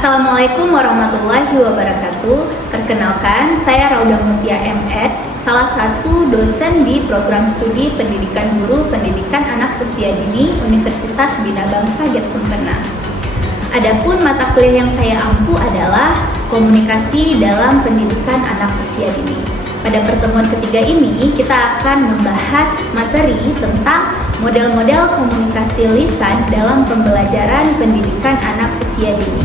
Assalamualaikum warahmatullahi wabarakatuh. Perkenalkan, saya Rauda Mutia M.Ed, salah satu dosen di program studi Pendidikan Guru Pendidikan Anak Usia Dini Universitas Bina Bangsa Getsempena. Adapun mata kuliah yang saya ampu adalah Komunikasi dalam Pendidikan Anak Usia Dini. Pada pertemuan ketiga ini, kita akan membahas materi tentang model-model komunikasi lisan dalam pembelajaran pendidikan anak usia dini.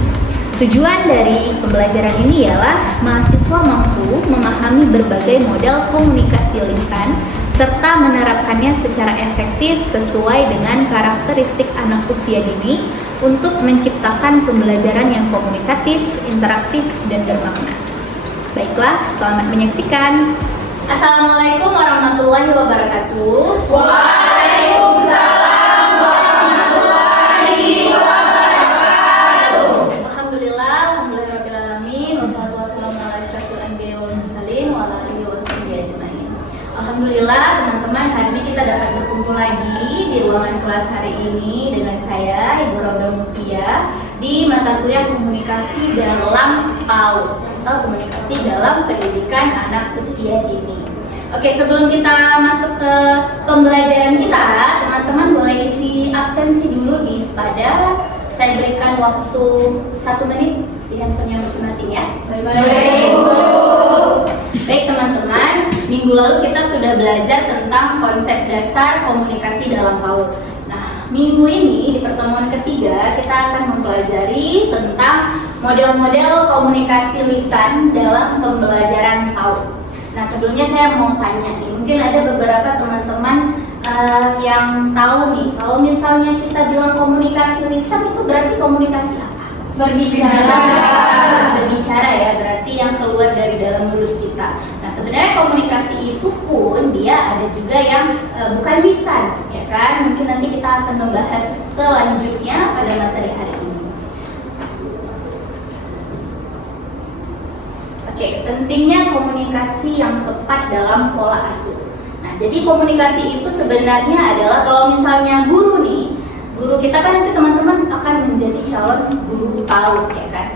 Tujuan dari pembelajaran ini ialah mahasiswa mampu memahami berbagai model komunikasi lisan serta menerapkannya secara efektif sesuai dengan karakteristik anak usia dini untuk menciptakan pembelajaran yang komunikatif, interaktif, dan bermakna. Baiklah, selamat menyaksikan. Assalamualaikum warahmatullahi wabarakatuh. Waalaikumsalam warahmatullahi wabarakatuh. Alhamdulillahirabbil alamin. Wassalatu wassalamu ala asyrofil anbiya'i wal mursalin wa ala alihi washabihi ajmain. Alhamdulillah, teman-teman, hari ini kita dapat berkumpul lagi di ruangan kelas hari ini dengan saya, Ibu Rauda Mutia, di mata kuliah komunikasi dalam PAUD atau komunikasi dalam pendidikan anak usia dini. Oke, sebelum kita masuk ke pembelajaran kita, teman-teman boleh isi absensi dulu di Spada. Saya berikan waktu 1 menit di handphonenya masing-masing ya. Baik, Bu. Baik teman-teman, minggu lalu kita sudah belajar tentang konsep dasar komunikasi dalam PAUD. Nah, minggu ini di pertemuan ketiga kita akan mempelajari tentang model-model komunikasi lisan dalam pembelajaran PAUD. Nah, sebelumnya saya mau tanya nih, mungkin ada beberapa teman-teman yang tahu nih, kalau misalnya kita bilang komunikasi lisan itu berarti komunikasi apa? Berbicara ya, berarti yang keluar dari dalam mulut kita. Nah, sebenarnya komunikasi itu pun dia ada juga yang bukan lisan, ya kan? Mungkin nanti kita akan membahas selanjutnya pada materi hari ini. Oke, pentingnya komunikasi yang tepat dalam pola asuh. Nah, jadi komunikasi itu sebenarnya adalah kalau misalnya guru nih, guru kita kan nanti teman-teman akan menjadi calon guru PAUD, ya kan?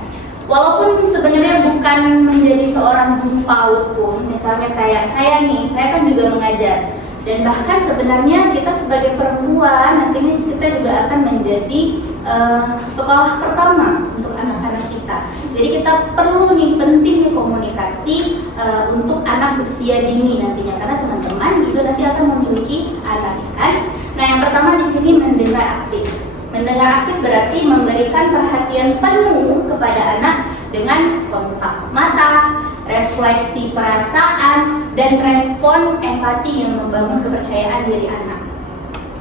Walaupun sebenarnya bukan menjadi seorang guru PAUD pun, misalnya kayak saya nih, saya kan juga mengajar. Dan bahkan sebenarnya kita sebagai perempuan nantinya kita juga akan menjadi sekolah pertama untuk anak-anak kita. Jadi kita perlu nih pentingnya komunikasi untuk anak usia dini nantinya, karena teman-teman juga nanti akan memiliki anak kan. Nah, yang pertama di sini mendengar aktif. Mendengar aktif berarti memberikan perhatian penuh kepada anak dengan kontak mata, refleksi perasaan, dan respon empati yang membangun kepercayaan diri anak.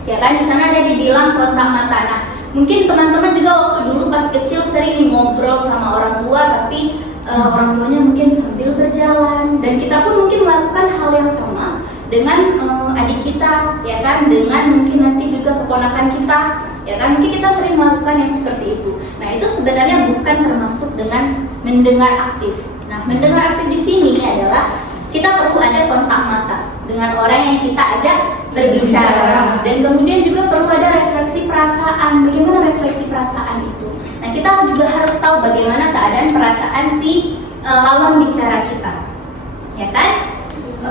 Ya kan, di sana ada dibilang kontak mata. Nah, mungkin teman-teman juga waktu dulu pas kecil sering ngobrol sama orang tua, tapi orang tuanya mungkin sambil berjalan, dan kita pun mungkin melakukan hal yang sama dengan adik kita, ya kan, dengan mungkin nanti juga keponakan kita, ya kan, mungkin kita sering melakukan yang seperti itu. Nah, itu sebenarnya bukan termasuk dengan mendengar aktif. Nah, mendengar aktif di sini adalah kita perlu ada kontak mata dengan orang yang kita ajak berbicara, dan kemudian juga perlu ada refleksi perasaan. Bagaimana refleksi perasaan itu? Nah, kita juga harus tahu bagaimana keadaan perasaan si lawan bicara kita, ya kan?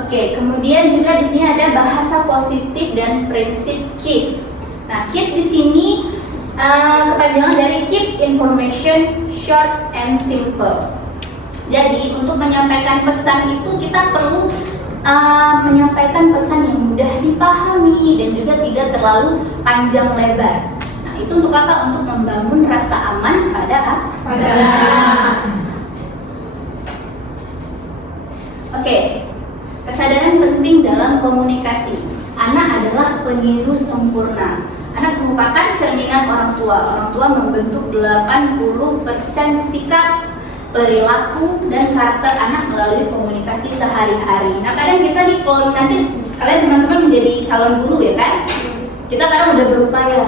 Oke, kemudian juga di sini ada bahasa positif dan prinsip KISS. Nah, KISS di sini kepanjangan dari Keep Information Short and Simple. Jadi untuk menyampaikan pesan itu kita perlu menyampaikan pesan yang mudah dipahami dan juga tidak terlalu panjang lebar. Nah, itu untuk apa? Untuk membangun rasa aman pada anak. Oke. Kesadaran penting dalam komunikasi. Anak adalah peniru sempurna. Anak merupakan cerminan orang tua. Orang tua membentuk 80% sikap, perilaku, dan karakter anak melalui komunikasi sehari-hari. Nah, kadang kita nih, kalau nanti kalian teman-teman menjadi calon guru, ya kan? Kita kadang udah berupaya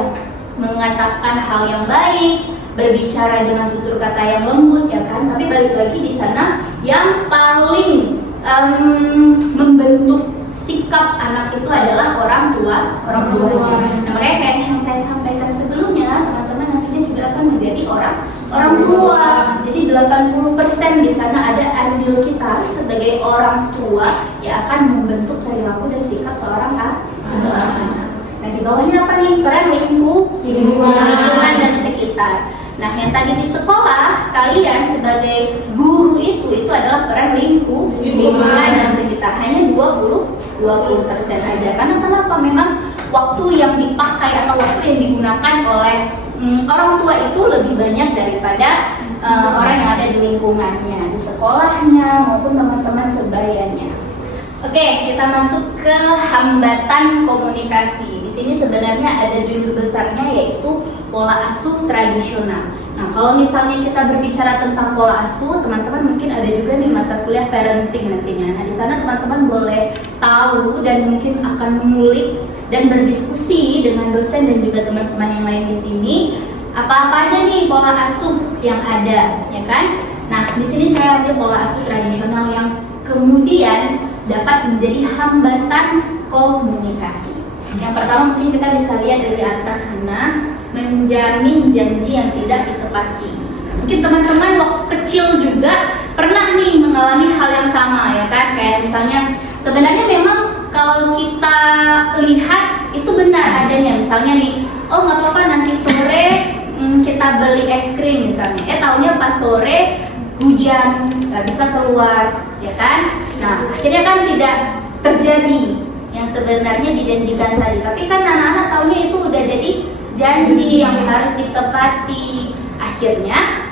mengatakan hal yang baik, berbicara dengan tutur kata yang lembut, ya kan? Tapi balik lagi di sana yang paling membentuk sikap anak itu adalah orang tua. Nah, makanya kayak yang saya sampaikan sebelumnya, teman-teman nantinya juga akan menjadi orang tua. Jadi 80% di sana ada andil kita sebagai orang tua yang akan membentuk perilaku dan sikap seorang anak. Nah, di bawahnya apa nih? Peran lingkungan dan sekitar. Nah, yang tadi di sekolah, kalian sebagai guru itu adalah peran lingkungan dan sekitar. Hanya 20% aja. Karena kenapa? Memang waktu yang dipakai atau waktu yang digunakan oleh orang tua itu lebih banyak daripada orang yang ada di lingkungannya, di sekolahnya maupun teman-teman sebayanya. Oke, kita masuk ke hambatan komunikasi. Di sini sebenarnya ada judul besarnya yaitu pola asuh tradisional. Nah, kalau misalnya kita berbicara tentang pola asuh, teman-teman mungkin ada juga nih mata kuliah parenting nantinya. Nah, di sana teman-teman boleh tahu dan mungkin akan mengulik dan berdiskusi dengan dosen dan juga teman-teman yang lain di sini. Apa-apa aja nih pola asuh yang ada, ya kan? Nah, di sini saya ambil pola asuh tradisional yang kemudian dapat menjadi hambatan komunikasi. Yang pertama mungkin kita bisa lihat dari atas sana, menjamin janji yang tidak ditepati. Mungkin teman-teman waktu kecil juga pernah nih mengalami hal yang sama, ya kan? Kayak misalnya sebenarnya memang kalau kita lihat itu benar adanya, misalnya nih, oh nggak apa-apa nanti sore kita beli es krim misalnya. Taunya pas sore hujan, nggak bisa keluar, ya kan? Nah, akhirnya kan tidak terjadi yang sebenarnya dijanjikan tadi. Tapi kan anak-anak taunya itu udah jadi janji yang harus ditepati. Akhirnya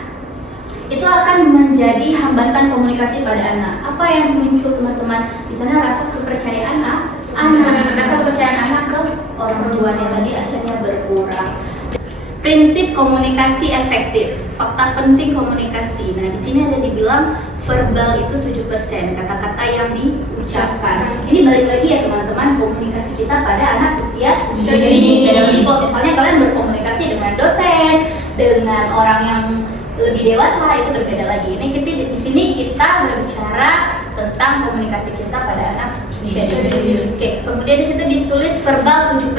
itu akan menjadi hambatan komunikasi pada anak. Apa yang muncul teman-teman? Di sana rasa kepercayaan anak, rasa kepercayaan anak ke orang tuanya tadi akhirnya berkurang. Prinsip komunikasi efektif, fakta penting komunikasi. Nah, di sini ada dibilang verbal itu 7%, kata-kata yang diucapkan. Ini balik lagi ya teman-teman, komunikasi kita pada anak usia dini. Jadi kalau misalnya kalian berkomunikasi dengan dosen, dengan orang yang lebih dewasa itu berbeda lagi. Ini kita di sini kita berbicara tentang komunikasi kita pada anak usia dini. Oke, kemudian di situ ditulis verbal 7%,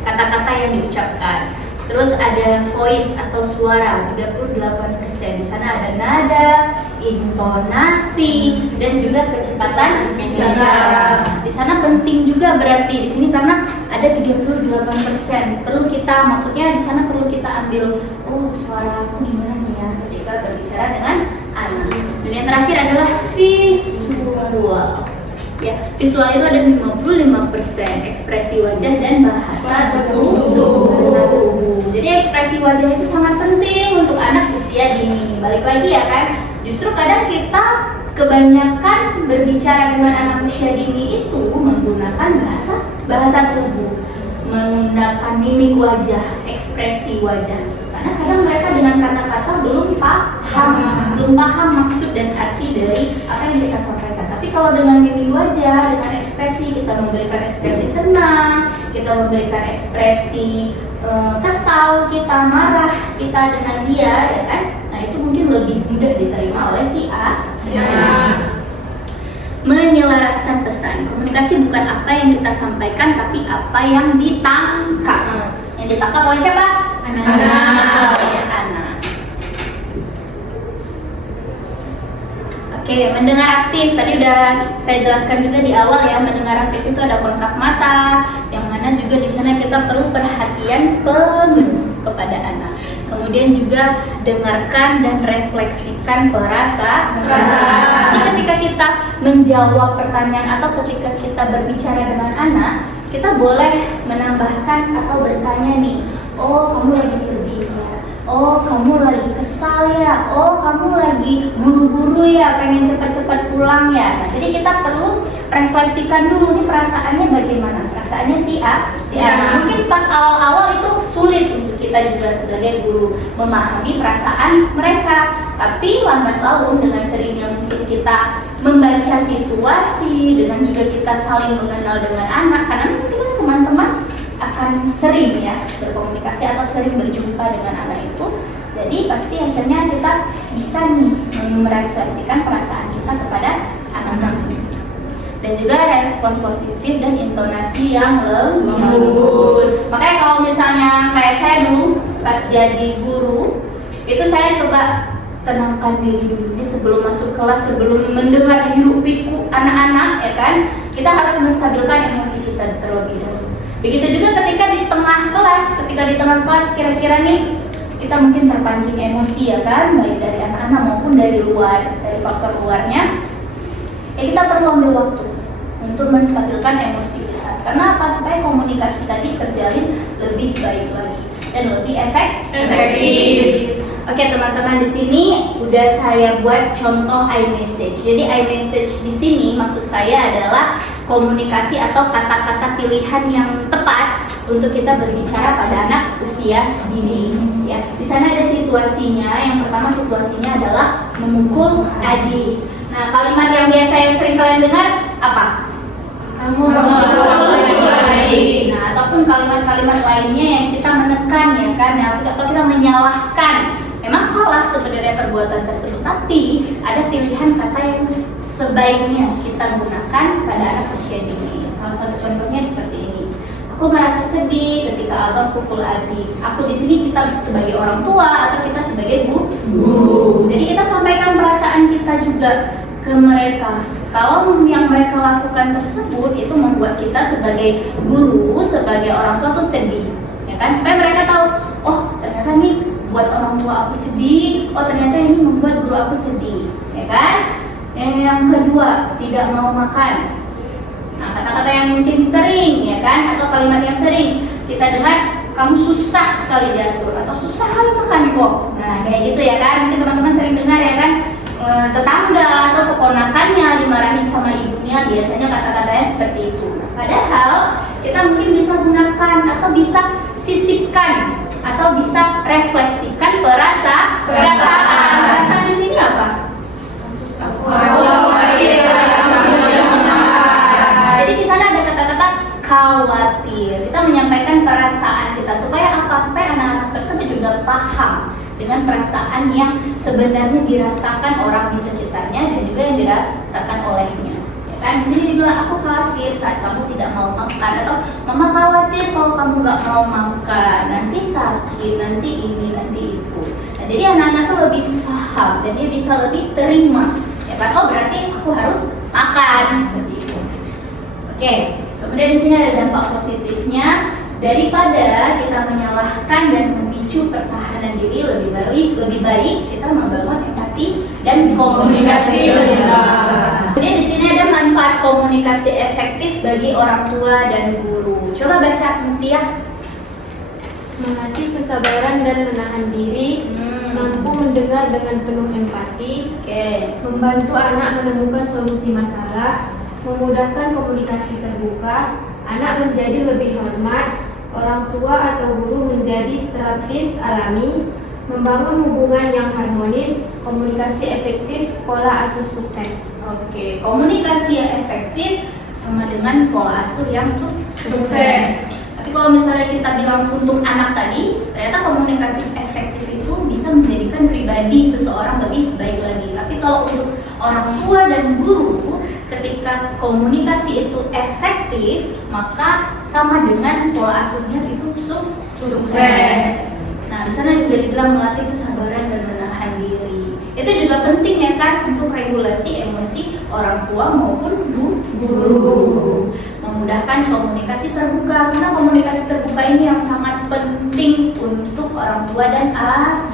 kata-kata yang diucapkan. Terus ada voice atau suara 38%. Di sana ada nada, intonasi, dan juga kecepatan bicara. Di sana penting juga berarti di sini karena ada 38%. Perlu kita, maksudnya di sana perlu kita ambil, oh suara aku gimana nih ya ketika berbicara dengan anak. Dan yang terakhir adalah visual. Ya, visual itu ada 55%, ekspresi wajah dan bahasa tubuh. Jadi ekspresi wajah itu sangat penting untuk anak usia dini. Balik lagi ya kan, justru kadang kita kebanyakan berbicara dengan anak usia dini itu menggunakan bahasa tubuh, menggunakan mimik wajah, ekspresi wajah. Karena kadang mereka dengan kata-kata belum paham maksud dan arti dari apa yang kita sampaikan. Tapi kalau dengan mimik wajah, dengan ekspresi, kita memberikan ekspresi senang, kita memberikan ekspresi kesal, kita marah, kita dengan dia, ya kan? Nah itu mungkin lebih mudah diterima oleh si A. Menyelaraskan pesan. Komunikasi bukan apa yang kita sampaikan, tapi apa yang ditangkap. Yang ditangkap oleh siapa? Anak. Oke, mendengar aktif. Tadi udah saya jelaskan juga di awal ya, mendengar aktif itu ada kontak mata, yang mana juga di sana kita perlu perhatian penuh kepada anak. Kemudian juga dengarkan dan refleksikan perasaan. Jadi ketika kita menjawab pertanyaan atau ketika kita berbicara dengan anak, kita boleh menambahkan atau bertanya nih, oh kamu lagi sedih ya, oh kamu lagi kesal ya, oh kamu lagi buru-buru ya, pengen cepat-cepat pulang ya. Nah, jadi kita perlu refleksikan dulu nih perasaannya bagaimana, perasaannya si A. Mungkin pas awal-awal itu sulit untuk kita juga sebagai guru memahami perasaan mereka, tapi lambat laun dengan seringnya mungkin kita membaca situasi, dengan juga kita saling mengenal dengan anak, karena mungkin teman-teman akan sering ya berkomunikasi atau sering berjumpa dengan anak itu. Jadi pasti akhirnya kita bisa nih merefleksikan perasaan kita kepada anak tersebut. Dan juga respon positif dan intonasi yang lembut. Makanya kalau misalnya kayak saya dulu pas jadi guru, itu saya coba tenangkan diri dulu nih sebelum masuk kelas, sebelum mendengar hiruk pikuk anak-anak, ya kan? Kita harus menstabilkan emosi kita terlebih dahulu. Begitu juga ketika di tengah kelas, kira-kira nih kita mungkin terpancing emosi, ya kan? Baik dari anak-anak maupun dari luar, dari faktor luarnya. Ya kita perlu ambil waktu untuk menstabilkan emosi kita. Karena apa? Supaya komunikasi tadi terjalin lebih baik lagi dan lebih efektif. Oke teman-teman, di sini udah saya buat contoh iMessage. Jadi iMessage di sini maksud saya adalah komunikasi atau kata-kata pilihan yang tepat untuk kita berbicara pada anak usia dini. Ya, di sana ada situasinya. Yang pertama situasinya adalah memukul adik. Nah, kalimat yang biasa yang sering kalian dengar apa? Kamu nah, ataupun kalimat-kalimat lainnya yang kita menekan, ya kan, atau kita menyalahkan. Memang salah sebenarnya perbuatan tersebut, tapi ada pilihan kata yang sebaiknya kita gunakan pada anak usia dini. Salah satu contohnya seperti ini. Aku merasa sedih ketika abang pukul adik. Aku di sini kita sebagai orang tua atau kita sebagai guru. Jadi kita sampaikan perasaan kita juga ke mereka. Kalau yang mereka lakukan tersebut itu membuat kita sebagai guru, sebagai orang tua tuh sedih, ya kan? Supaya mereka tahu, oh ternyata nih buat orang tua aku sedih, oh ternyata ini membuat guru aku sedih, ya kan? Yang kedua, tidak mau makan. Nah, kata-kata yang mungkin sering, ya kan, atau kalimat yang sering kita dengar, kamu susah sekali diatur atau susah kali makan kok. Nah, kayak gitu ya kan? Mungkin teman-teman sering dengar, ya kan? Tetangga atau keponakannya dimarahin sama ibunya, biasanya kata-katanya seperti itu. Padahal kita mungkin bisa gunakan atau bisa sisipkan atau bisa refleksikan perasaan. Perasaan di sini apa? Jadi di sana ada kata-kata khawatir. Kita menyampaikan perasaan kita supaya apa? Supaya anak-anak tersebut juga paham dengan perasaan yang sebenarnya dirasakan orang di sekitarnya dan juga yang dirasakan olehnya. Ya kan? Di sini dibilang aku khawatir saat kamu tidak mau makan, atau mama khawatir kalau kamu nggak mau makan, nanti sakit, nanti ini, nanti itu. Nah, jadi anak-anak tuh lebih paham dan dia bisa lebih terima. Ya kan? Oh berarti aku harus makan seperti itu. Oke. Kemudian di sini ada dampak positifnya. Daripada kita menyalahkan dan memicu pertahanan diri, lebih baik kita membangun empati dan komunikasi lebih baik. Kemudian di sini ada manfaat komunikasi efektif bagi orang tua dan guru. Coba baca Mutia. Melatih kesabaran dan menahan diri, mampu mendengar dengan penuh empati, membantu anak menemukan solusi masalah, memudahkan komunikasi terbuka, anak menjadi lebih hormat, orang tua atau guru menjadi terapis alami, membangun hubungan yang harmonis, komunikasi efektif, pola asuh sukses. Oke, komunikasi yang efektif sama dengan pola asuh yang sukses. Tapi kalau misalnya kita bilang untuk anak tadi, ternyata komunikasi efektif itu bisa menjadikan pribadi seseorang lebih baik lagi. Tapi kalau untuk orang tua dan guru, ketika komunikasi itu efektif, maka sama dengan pola asuhnya itu sukses. Nah, di sana juga dibilang melatih kesabaran dan menahan diri. Itu juga penting ya kan untuk regulasi emosi orang tua maupun guru. Memudahkan komunikasi terbuka, karena komunikasi terbuka ini yang sangat penting untuk orang tua dan anak.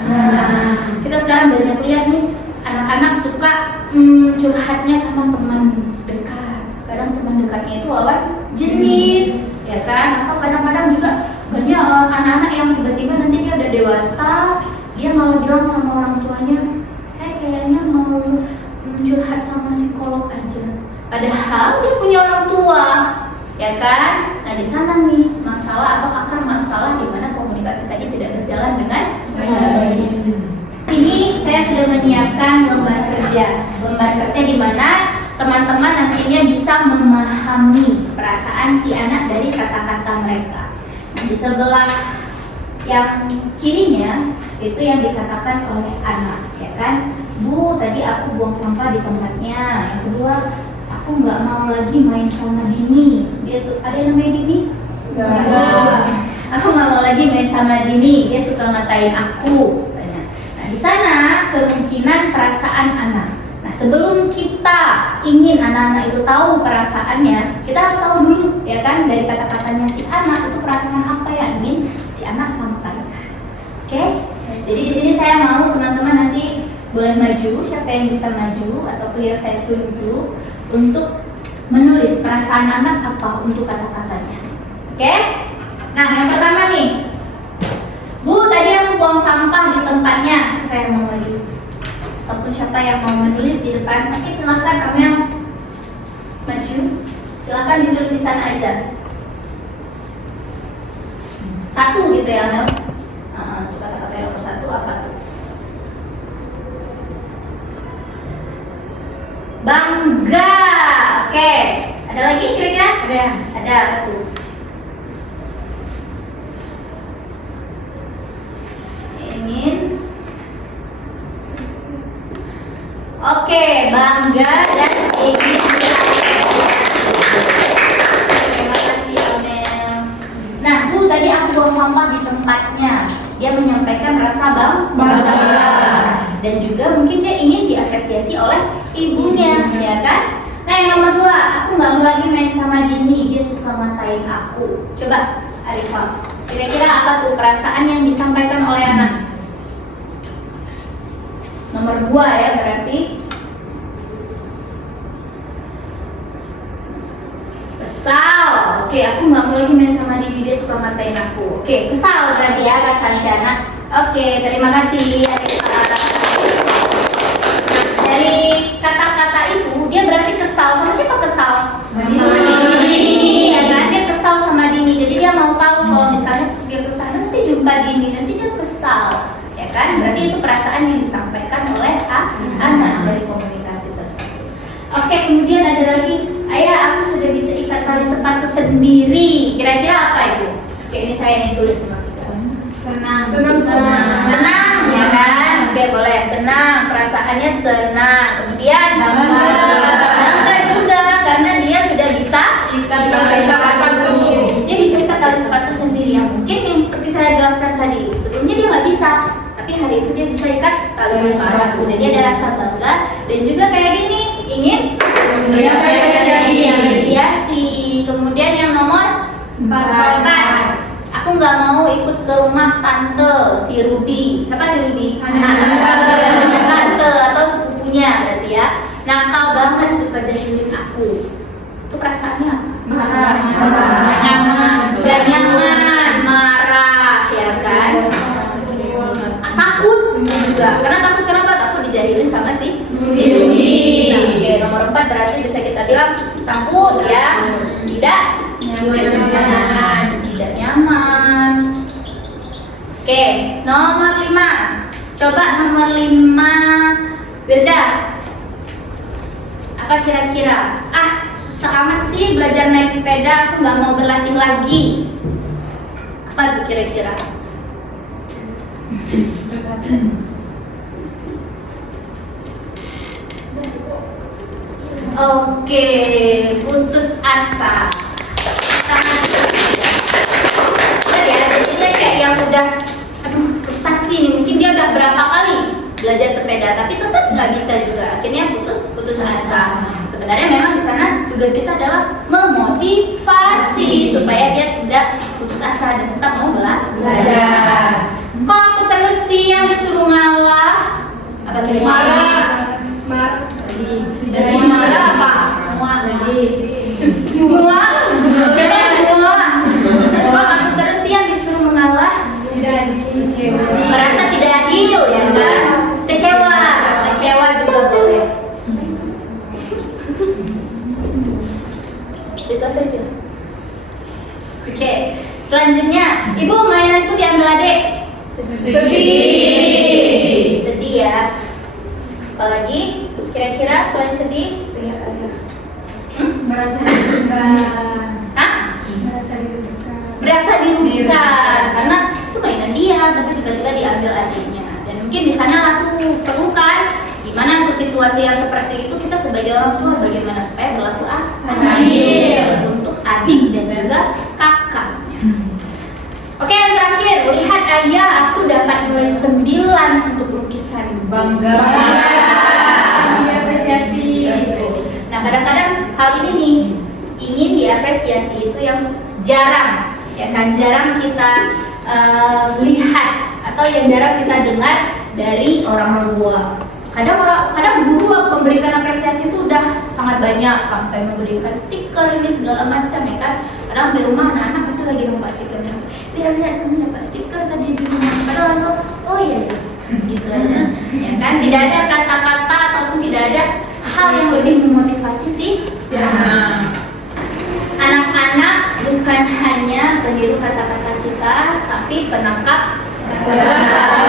Kita sekarang banyak lihat nih anak-anak suka curhatnya sama teman dekat. Kadang teman dekatnya itu lawan jenis, ya kan? Atau kadang-kadang juga banyak anak-anak yang tiba-tiba nanti dia udah dewasa, dia malah bilang sama orang tuanya, saya kayaknya mau curhat sama psikolog aja. Padahal dia punya orang tua, ya kan? Nah di sana nih masalah atau akar masalah di mana komunikasi tadi tidak berjalan dengan baik. Ini saya sudah menyiapkan lembar kerja di mana teman-teman nantinya bisa memahami perasaan si anak dari kata-kata mereka. Di sebelah yang kirinya itu yang dikatakan oleh anak, ya kan? Bu, tadi aku buang sampah di tempatnya. Yang kedua, aku nggak mau lagi main sama Dini. Dia ada yang namanya Dini? Aku nggak mau lagi main sama Dini. Dia suka ngatain aku. Nah, di sana kemungkinan kemungkinan perasaan anak. Nah, sebelum kita ingin anak-anak itu tahu perasaannya, kita harus tahu dulu, ya kan, dari kata-katanya si anak itu perasaan apa yang ingin si anak sampaikan. Oke? Jadi di sini saya mau teman-teman nanti boleh maju, siapa yang bisa maju atau biar saya tunjuk untuk menulis perasaan anak apa untuk kata-katanya. Oke? Nah, yang pertama nih. Bu, tadi aku buang sampah di tempatnya. Siapa yang mau maju? Ataupun siapa yang mau menulis di depan? Oke, silahkan Amel maju. Silahkan ditulis di sana aja. Satu gitu ya Amel. Untuk kata-kata yang nomor satu apa tuh? Bangga. Oke. Ada lagi kira-kira? Ada apa tuh? Ingin. Oke, bangga dan ingin. Terima kasih Amel. Nah, Bu, tadi aku buang sampah di tempatnya. Dia menyampaikan rasa bangga. Dan juga mungkin dia ingin diapresiasi oleh ibunya, ya kan? Nah, yang nomor dua, aku nggak mau lagi main sama Dini, dia suka matain aku. Coba, Arifah, kira-kira apa tuh perasaan yang disampaikan oleh anak? Nomor dua ya berarti. Kesal. Oke, aku nggak mau lagi main sama Dini, dia suka matain aku. Oke, kesal berarti ya perasaan si anak. Oke, terima kasih Arifah. Dari kata-kata itu dia berarti kesal. Sama siapa kesal? Sama Dini, ya kan? Dia kesal sama Dini. Jadi dia mau tahu kalau misalnya dia kesal nanti jumpa Dini, nanti dia kesal, ya kan? Berarti itu perasaan yang disampaikan oleh anak dari komunikasi tersebut. Oke, kemudian ada lagi, ayah aku sudah bisa ikat tali sepatu sendiri. Kira-kira apa itu? Oke, ini saya yang tulis sama kita. Senang, ya kan? Oke, boleh. Senang, perasaannya senang. Kemudian bangga juga karena dia sudah bisa ikat tali sepatu sendiri. Dia bisa ikat tali sepatu sendiri. Yang mungkin yang seperti saya jelaskan tadi, sebelumnya dia nggak bisa, tapi hari itu dia bisa ikat tali sepatu. Jadi ada rasa bangga dan juga kayak gini, ingin apresiasi. Kemudian yang nomor 4. Aku nggak mau ikut ke rumah tante si Rudi. Siapa si Rudi? Tante atau sepupunya berarti ya. Nakal banget, suka jahilin aku. Itu perasaannya gak nyaman, marah, ya kan? Takut juga. Karena takut kenapa? Takut dijahilin sama si Rudi. Nah, oke, nomor 4 berarti bisa kita bilang takut ya. Tidak nyaman. Oke, nomor 5. Coba nomor 5, Birda. Apa kira-kira? Susah amat sih belajar naik sepeda, aku nggak mau berlatih lagi. Apa tuh kira-kira? Oke, putus asa. Jadi dia kayak yang udah, frustasi nih. Mungkin dia udah berapa kali belajar sepeda, tapi tetap nggak bisa juga. Akhirnya putus asa. Sebenarnya memang di sana tugas kita adalah memotivasi supaya dia tidak putus asa dan tetap mau belajar. Kok aku terus sih yang disuruh ngalah? Apa kira-kira? Marah apa? Muak. Kok aku terus sih yang disuruh mengalah? Merasa tidak adil, ya kan? Kecewa juga boleh. Oke, selanjutnya, Ibu mainanku diambil adik. Sedih ya. Apalagi kira-kira selain sedih? Merasa dirugikan. Berasa dirugikan karena itu mainan dia, tapi tiba-tiba diambil adiknya. Dan mungkin di sana lah tuh perlukan gimana untuk situasi yang seperti itu kita sebagai orang tua bagaimana supaya berlaku adil untuk adik dan juga kakaknya. Oke, yang terakhir, lihat ayah aku dapat nilai 9 untuk lukisan Bangga. Diapresiasi. Nah, kadang-kadang hal ini nih ingin diapresiasi itu yang jarang, ya kan, jarang kita lihat atau yang jarang kita dengar dari orang tua. Kadang guru memberikan apresiasi itu udah sangat banyak, sampai memberikan stiker ini segala macam, ya kan. Kadang di rumah anak-anak pasti lagi nyoba stikernya. Lihat kamu nyoba stiker tadi di rumah. Padahal langsung, oh iya, gitu aja, ya kan. Tidak ada kata-kata ataupun tidak ada hal yang lebih memotivasi sih. Jangan. Anak-anak bukan hanya peniru kata-kata kita, tapi penangkap rasa.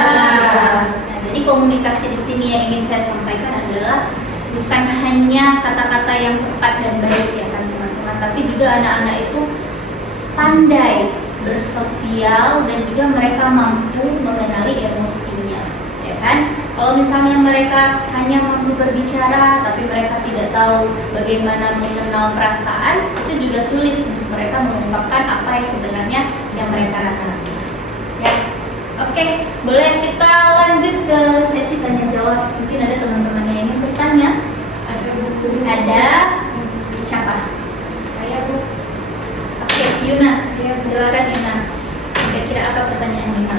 Nah, jadi komunikasi di sini yang ingin saya sampaikan adalah bukan hanya kata-kata yang tepat dan baik, ya kan teman-teman, tapi juga anak-anak itu pandai bersosial dan juga mereka mampu mengenali emosinya, ya kan. Kalau misalnya mereka hanya mampu berbicara tapi mereka tidak tahu bagaimana mengenal perasaan, itu juga sulit untuk mereka mengungkapkan apa yang sebenarnya yang mereka rasakan, ya. Oke, boleh kita lanjut ke sesi tanya jawab. Mungkin ada teman-teman yang ingin bertanya. Ada buku. Ada siapa? Saya Bu. Oke, Yuna. Silakan Yuna. Kira-kira apa pertanyaan Yuna?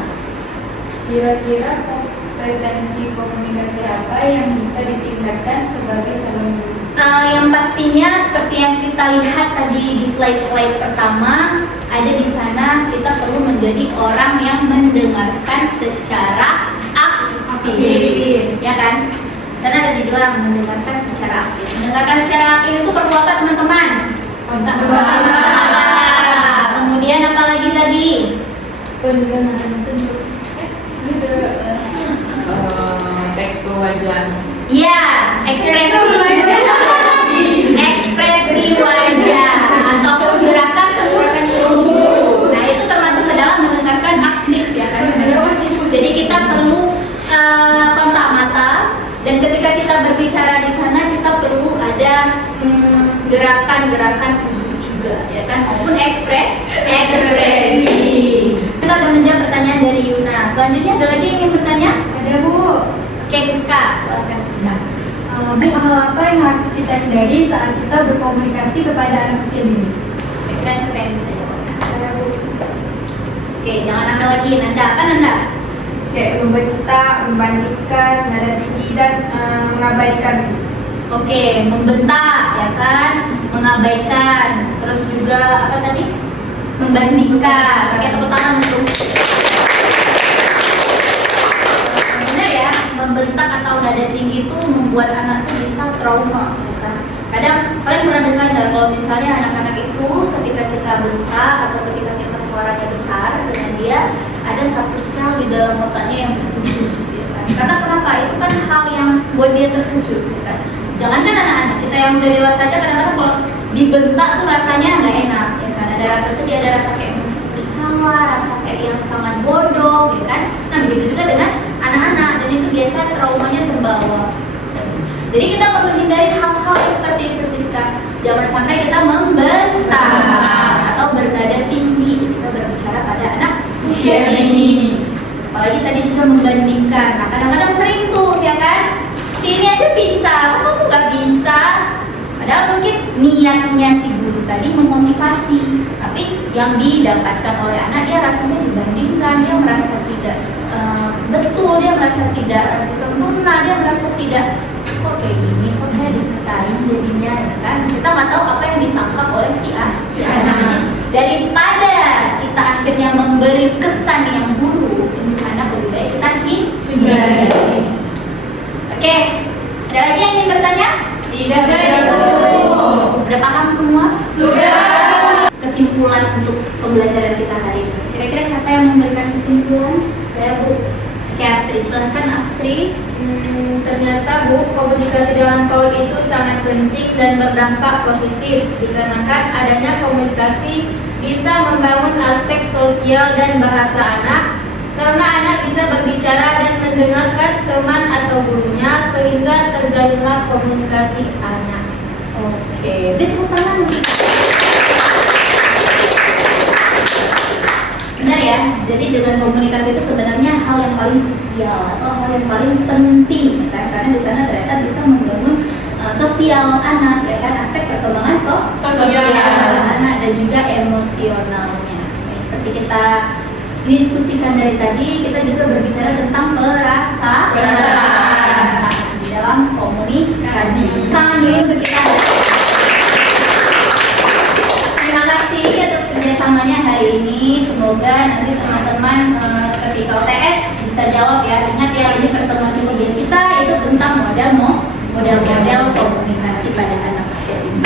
Kira-kira kompetensi komunikasi apa yang bisa ditingkatkan sebagai calon guru? Yang pastinya seperti yang kita lihat tadi di slide-slide pertama, ada di sana kita perlu menjadi orang yang mendengarkan secara aktif, ya kan? Di sana ada dibilang mendengarkan secara aktif. Mendengarkan secara aktif itu perlu apa teman-teman? Kontak Kemudian apa lagi tadi? pendengaran sentuh. Tekstur wajah. Ya, ekspresi wajah ataupun gerakan tubuh. Nah, itu termasuk ke dalam mendengarkan aktif, ya kan? Jadi kita perlu kontak mata, dan ketika kita berbicara di sana kita perlu ada gerakan-gerakan tubuh juga, ya kan? Maupun ekspresi. Kita udah menjawab pertanyaan dari Yuna. Selanjutnya ada lagi yang ingin bertanya? Ada Bu. Oke, Siska, silakan Siska. Bu, hal apa yang harus kita hindari saat kita berkomunikasi kepada anak kecil ini? Kira-kira siapa yang bisa jawab? Saya Bu. Oke, jangan nambah lagi. Nanda, apa Nanda? Kayak membentak, membandingkan, nada tinggi dan mengabaikan. Oke, membentak, ya kan? Mengabaikan. Terus juga apa tadi? Membandingkan. Pakai tepuk tangan untuk. Benar ya, membentak atau nada tinggi itu membuat anak tuh bisa trauma, ya kan? Kadang kalian pernah dengar nggak kalau misalnya anak-anak itu ketika kita bentak atau ketika kita suaranya besar dengan dia, ada satu sel di dalam otaknya yang berputus, ya kan? Karena kenapa? Itu kan hal yang buat dia terkejut, ya kan? Jangankan anak-anak, kita yang udah dewasa aja kadang-kadang kalau dibentak tuh rasanya nggak enak, ya kan? Ada rasa sedih, ada rasa kayak bersalah, rasa kayak yang sangat bodoh, ya kan? Nah, begitu juga dengan anak-anak, dan itu biasa traumanya terbawa. Jadi kita perlu hindari hal-hal seperti itu, Siska. Jangan sampai kita membentak atau bernada tinggi ketika berbicara pada anak usia ini. Apalagi tadi juga membandingkan. Nah, kadang-kadang sering tuh, ya kan? Sini aja bisa, kok kamu nggak bisa? Padahal mungkin niatnya si guru tadi memotivasi, tapi yang didapatkan oleh anak, dia rasanya dibandingkan, dia merasa tidak betul, dia merasa tidak sempurna, dia merasa tidak, kok kayak gini, kok saya dikatain jadinya, ya kan? Kita nggak tahu apa yang ditangkap oleh si anak. Daripada kita akhirnya memberi kesan yang buruk untuk anak, lebih baik kita hindari. Oke, ada lagi yang ingin bertanya? Tidak ada Bu. Udah paham semua? Sudah. Kesimpulan untuk pembelajaran kita hari ini. Kira-kira siapa yang memberikan kesimpulan? Saya Bu. Oke, Astri, silahkan Astri. Ternyata Bu, komunikasi dalam PAUD itu sangat penting dan berdampak positif dikarenakan adanya komunikasi bisa membangun aspek sosial dan bahasa anak, karena anak bisa berbicara dan mendengarkan teman atau gurunya sehingga terjalinlah komunikasi anak. Oke, beri tepuk tangan. Benar ya, jadi dengan komunikasi itu sebenarnya hal yang paling krusial atau hal yang paling penting, ya kan? Karena di sana ternyata bisa membangun sosial anak, ya kan, aspek perkembangan sosial anak dan juga emosionalnya. Ya, seperti kita diskusikan dari tadi, kita juga berbicara tentang perasaan di dalam komunikasi. Tangan dulu untuk kita. Terima kasih atas kerjasamanya hari ini. Semoga nanti teman-teman ketika UTS bisa jawab ya. Ingat ya, ini pertemuan ketiga kita itu tentang model komunikasi pada anak usia dini.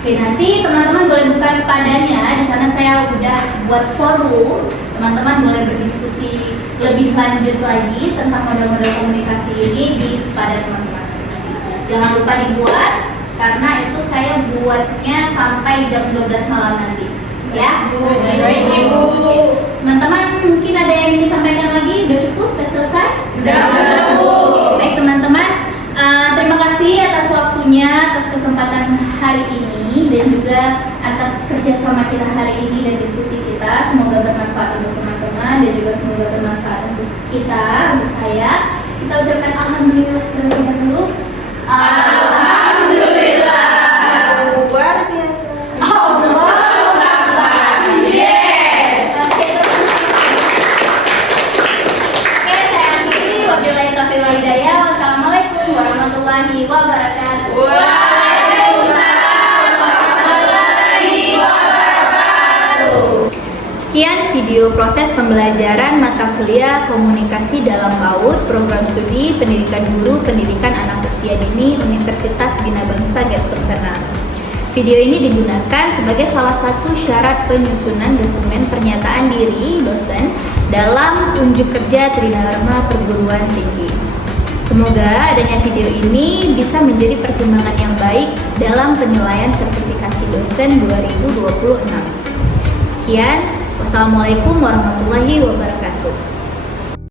Oke, nanti teman-teman boleh buka sepadanya. Di sana saya udah buat forum. Teman-teman boleh berdiskusi lebih lanjut lagi tentang model-model komunikasi ini di sepada teman-teman masing-masing. Jangan lupa dibuat, karena itu saya buatnya sampai jam 12 malam nanti. Ya, Baik, Ibu. teman-teman mungkin ada yang ingin disampaikan lagi? Udah cukup? Udah selesai? Sudah, Bu. Baik teman-teman, terima kasih atas waktunya, atas kesempatan hari ini, dan juga atas kerjasama kita hari ini dan diskusi kita. Semoga bermanfaat untuk teman-teman dan juga semoga bermanfaat untuk kita, untuk saya. Kita ucapkan alhamdulillah terlebih dahulu. Alhamdulillah. Luar biasa. Yes. Oke, saya akhiri. Wabillahi taufiq wal hidayah. Wassalamualaikum warahmatullahi wabarakatuh. Waalaikumsalam warahmatullahi wabarakatuh. Sekian video proses pembelajaran mata kuliah komunikasi dalam PAUD program studi pendidikan guru pendidikan anak usia dini Universitas Bina Bangsa Getsurkena. Video ini digunakan sebagai salah satu syarat penyusunan dokumen pernyataan diri dosen dalam unjuk kerja Tridharma Perguruan Tinggi. Semoga adanya video ini bisa menjadi pertimbangan yang baik dalam penilaian sertifikasi dosen 2026. Sekian, wassalamualaikum warahmatullahi wabarakatuh.